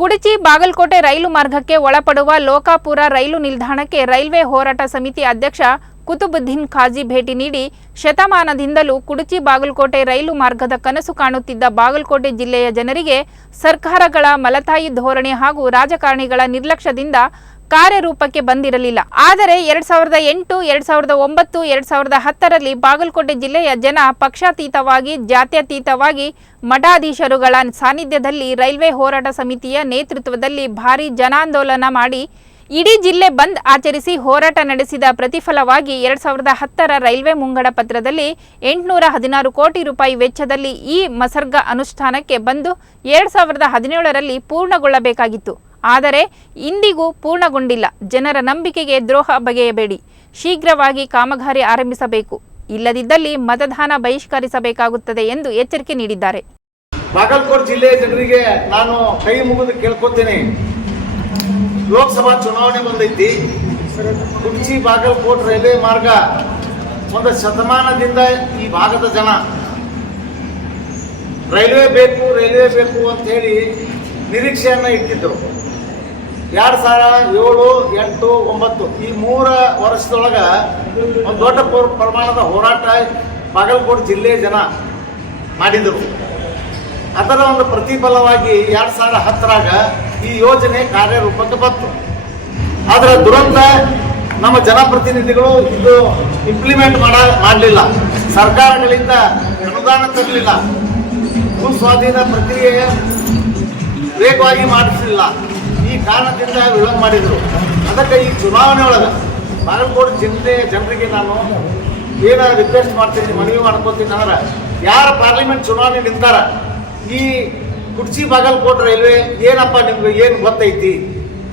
ಕುಡಚಿ ಬಾಗಲಕೋಟೆ ರೈಲು ಮಾರ್ಗಕ್ಕೆ ಒಳಪಡುವ ಲೋಕಾಪುರ ರೈಲು ನಿಲ್ದಾಣಕ್ಕೆ ರೈಲ್ವೆ ಹೋರಾಟ ಸಮಿತಿ ಅಧ್ಯಕ್ಷ ಕುತುಬುದ್ದೀನ್ ಖಾಜಿ ಭೇಟಿ ನೀಡಿ ಶತಮಾನದಿಂದಲೂ ಕುಡಚಿ ಬಾಗಲಕೋಟೆ ರೈಲು ಮಾರ್ಗದ ಕನಸು ಕಾಣುತ್ತಿದ್ದ ಬಾಗಲಕೋಟೆ ಜಿಲ್ಲೆಯ ಜನರಿಗೆ ಸರ್ಕಾರಗಳ ಮಲತಾಯಿ ಧೋರಣೆ ಹಾಗೂ ರಾಜಕಾರಣಿಗಳ ನಿರ್ಲಕ್ಷ್ಯದಿಂದ ಕಾರ್ಯರೂಪಕ್ಕೆ ಬಂದಿರಲಿಲ್ಲ. ಆದರೆ ಎರಡ್ ಸಾವಿರದ ಎಂಟು, ಎರಡ್ ಸಾವಿರದ ಒಂಬತ್ತು, ಎರಡ್ ಸಾವಿರದ ಹತ್ತರಲ್ಲಿ ಬಾಗಲಕೋಟೆ ಜಿಲ್ಲೆಯ ಜನ ಪಕ್ಷಾತೀತವಾಗಿ, ಜಾತ್ಯತೀತವಾಗಿ ಮಠಾಧೀಶರುಗಳ ಸಾನ್ನಿಧ್ಯದಲ್ಲಿ ರೈಲ್ವೆ ಹೋರಾಟ ಸಮಿತಿಯ ನೇತೃತ್ವದಲ್ಲಿ ಭಾರಿ ಜನಾಂದೋಲನ ಮಾಡಿ ಇಡೀ ಜಿಲ್ಲೆ ಬಂದ್ ಆಚರಿಸಿ ಹೋರಾಟ ನಡೆಸಿದ ಪ್ರತಿಫಲವಾಗಿ ಎರಡ್ ಸಾವಿರದ ಹತ್ತರ ರೈಲ್ವೆ ಮುಂಗಡ ಪತ್ರದಲ್ಲಿ ಎಂಟುನೂರ ಹದಿನಾರು ಕೋಟಿ ರೂಪಾಯಿ ವೆಚ್ಚದಲ್ಲಿ ಈ ಮಸರ್ಗ ಅನುಷ್ಠಾನಕ್ಕೆ ಬಂದು ಎರಡ್ ಸಾವಿರದ ಹದಿನೇಳರಲ್ಲಿ ಪೂರ್ಣಗೊಳ್ಳಬೇಕಾಗಿತ್ತು. ಆದರೆ ಇಂದಿಗೂ ಪೂರ್ಣಗೊಂಡಿಲ್ಲ. ಜನರ ನಂಬಿಕೆಗೆ ದ್ರೋಹ ಬಗೆಯಬೇಡಿ. ಶೀಘ್ರವಾಗಿ ಕಾಮಗಾರಿ ಆರಂಭಿಸಬೇಕು. ಇಲ್ಲದಿದ್ದಲ್ಲಿ ಮತದಾನ ಬಹಿಷ್ಕರಿಸಬೇಕಾಗುತ್ತದೆ ಎಂದು ಎಚ್ಚರಿಕೆ ನೀಡಿದ್ದಾರೆ. ಬಾಗಲಕೋಟೆ ಜಿಲ್ಲೆಯ ಜನರಿಗೆ ನಾನು ಕೈ ಮುಗಿದು ಕೇಳ್ಕೊತೇನೆ. ಲೋಕಸಭಾ ಚುನಾವಣೆ ಬಂದೈತಿ. ಕುರ್ಚಿ ಬಾಗಲಕೋಟೆ ರೈಲ್ವೆ ಮಾರ್ಗ ಒಂದು ಶತಮಾನದಿಂದ ಈ ಭಾಗದ ಜನ. ರೈಲ್ವೆ ಬೇಕು ರೈಲ್ವೆ ಬೇಕು ಅಂತ ಹೇಳಿ ನಿರೀಕ್ಷೆಯನ್ನ ಇಟ್ಟಿದ್ರು. ಎರಡು ಸಾವಿರ ಏಳು, ಎಂಟು, ಒಂಬತ್ತು. ಈ ಮೂರ ವರ್ಷದೊಳಗ ಒಂದು ದೊಡ್ಡ ಪ್ರಮಾಣದ ಹೋರಾಟ ಬಾಗಲಕೋಟೆ ಜಿಲ್ಲೆಯ ಜನ ಮಾಡಿದರು. ಅದರ ಒಂದು ಪ್ರತಿಫಲವಾಗಿ ಎರಡು ಸಾವಿರ ಹತ್ತರಾಗ ಈ ಯೋಜನೆ ಕಾರ್ಯರೂಪಕ್ಕೆ ಬಂತು. ಆದರೆ ದುರಂತ ನಮ್ಮ ಜನಪ್ರತಿನಿಧಿಗಳು ಇದು ಇಂಪ್ಲಿಮೆಂಟ್ ಮಾಡ ಮಾಡಲಿಲ್ಲ. ಸರ್ಕಾರಗಳಿಂದ ಅನುದಾನ ತರಲಿಲ್ಲ. ಭೂ ಸ್ವಾಧೀನ ಪ್ರಕ್ರಿಯೆ ವೇಗವಾಗಿ ಮಾಡಿಸಲಿಲ್ಲ ಈ ಕಾರಣದಿಂದ ವಿಳಂಬ ಮಾಡಿದರು. ಅದಕ್ಕೆ ಈ ಚುನಾವಣೆ ಒಳಗೆ ಬಾಗಲಕೋಟೆ ಜಿಲ್ಲೆಯ ಜನರಿಗೆ ನಾನು ಏನ ರಿಕ್ವೆಸ್ಟ್ ಮಾಡ್ತೀನಿ, ಮನವಿ ಮಾಡ್ಕೊತೀನಿ ಅಂದ್ರೆ, ಯಾರ ಪಾರ್ಲಿಮೆಂಟ್ ಚುನಾವಣೆ ನಿಂತಾರ, ಈ ಕುಡ್ಚಿ ಬಾಗಲಕೋಟೆ ರೈಲ್ವೆ ಏನಪ್ಪ ನಿಮ್ಗೆ ಏನು ಗೊತ್ತೈತಿ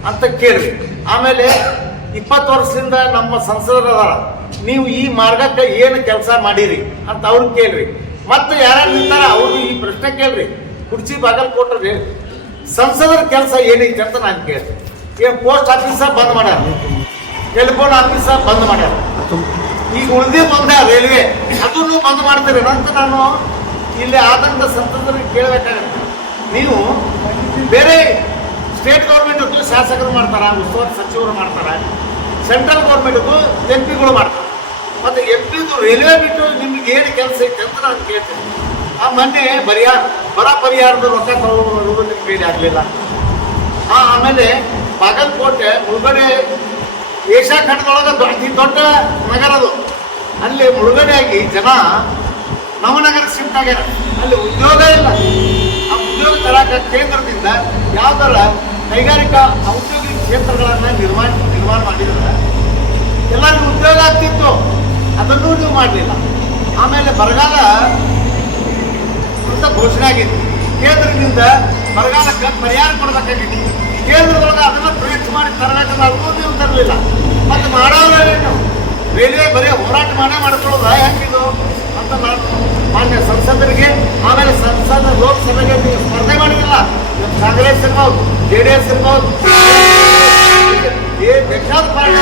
ಅಂತ ಕೇಳಿ ಆಮೇಲೆ ಇಪ್ಪತ್ತು ವರ್ಷದಿಂದ ನಮ್ಮ ಸಂಸದರ ನೀವು ಈ ಮಾರ್ಗಕ್ಕೆ ಏನು ಕೆಲಸ ಮಾಡಿರಿ ಅಂತ ಅವ್ರಿಗೆ ಕೇಳ್ರಿ. ಮತ್ತೆ ಯಾರು ನಿಂತಾರ ಅವ್ರಿಗೆ ಈ ಪ್ರಶ್ನೆ ಕೇಳ್ರಿ. ಕುಡ್ಚಿ ಬಾಗಲಕೋಟೆ ಸಂಸದರ ಕೆಲಸ ಏನೈತೆ ಅಂತ ನಾನು ಕೇಳಿದೆ. ಏನು ಪೋಸ್ಟ್ ಆಫೀಸ ಬಂದ್ ಮಾಡ್ಯಾರ. ಟೆಲಿಫೋನ್ ಆಫೀಸ ಬಂದ್ ಮಾಡ್ಯಾರ. ಈಗ ಉಳಿದೇ ಬಂದ ರೈಲ್ವೆ ಅದನ್ನು ಬಂದ್ ಮಾಡ್ತೀರಿ ಅಂತ ನಾನು ಇಲ್ಲಿ ಆದಂತ ಸಂಸದರಿಗೆ ಕೇಳಬೇಕಾಗತ್ತೆ. ನೀವು ಬೇರೆ ಸ್ಟೇಟ್ ಗೌರ್ಮೆಂಟ್ ಶಾಸಕರು ಮಾಡ್ತಾರ, ಉಸ್ತುವಾರಿ ಸಚಿವರು ಮಾಡ್ತಾರ ಸೆಂಟ್ರಲ್ ಗೌರ್ಮೆಂಟ್ ಎಂ ಪಿಗಳು ಮಾಡ್ತಾರೆ. ಮತ್ತೆ ಎಂ ಪಿದು ರೈಲ್ವೆ ಬಿಟ್ಟು ನಿಮ್ಗೆ ಏನು ಕೆಲಸ ಐತೆ ಅಂತ ನಾನು ಕೇಳ್ತೀನಿ. ಆ ಮಂದಿ ಪರಿಹಾರ, ಬರ ಪರಿಹಾರದ ರೊಕ್ಕ ತಗೊಳ್ಳೋದಕ್ಕೆ ಕೈಲಿ ಆಗಲಿಲ್ಲ. ಆ, ಆಮೇಲೆ ಬಾಗಲಕೋಟೆ ಮುಳುಗಡೆ ಏಷ್ಯಾ ಖಂಡದೊಳಗೆ ಅತಿ ದೊಡ್ಡ ನಗರ ಅದು. ಅಲ್ಲಿ ಮುಳುಗಡೆಯಾಗಿ ಜನ ನವನಗರ ಶಿಫ್ಟ್ ಆಗ್ಯಾರ. ಅಲ್ಲಿ ಉದ್ಯೋಗ ಇಲ್ಲ. ಆ ಉದ್ಯೋಗ ತರಾಕ ಕೇಂದ್ರದಿಂದ ಯಾವ್ದಾರ ಕೈಗಾರಿಕಾ ಔದ್ಯೋಗಿಕ ಕ್ಷೇತ್ರಗಳನ್ನು ನಿರ್ಮಾಣ ನಿರ್ಮಾಣ ಮಾಡಿದ್ರೆ ಎಲ್ಲರಿಗೂ ಉದ್ಯೋಗ ಆಗ್ತಿತ್ತು. ಅದನ್ನು ನೀವು ಮಾಡಲಿಲ್ಲ. ಆಮೇಲೆ ಬರಗಾಲ ಘೋಷಣೆ ಆಗೈತಿ ಕೇಂದ್ರದಿಂದ ಬರಗಾಲಕ್ಕೆ ಪರಿಹಾರ ಕೊಡಬೇಕಾಗಿತ್ತು. ಕೇಂದ್ರದೊಳಗೆ ಅದನ್ನು ಪ್ರಯತ್ನ ಮಾಡಿ ತರಬೇಕಂತ ಅದನ್ನೂ ನೀವು ತರಲಿಲ್ಲ ಮತ್ತೆ ಮಾಡೋರೇನು ರೈಲ್ವೆ ಬರೀ ಹೋರಾಟ ಮಾಡೇ ಮಾಡ್ಕೊಳ್ಳೋದು ಹಾಕಿದ್ದು ಅಂತ ಮಾನ್ಯ ಸಂಸದರಿಗೆ, ಆಮೇಲೆ ಸಂಸದ ಲೋಕಸಭೆಗೆ ನೀವು ಸ್ಪರ್ಧೆ ಇವತ್ತು ಕಾಂಗ್ರೆಸ್ ಇರ್ಬೋದು, ಜೆ ಡಿ ಎಸ್ ಇರ್ಬೋದು. ಬೇಕಾದ ಪಾರ್ಟಿ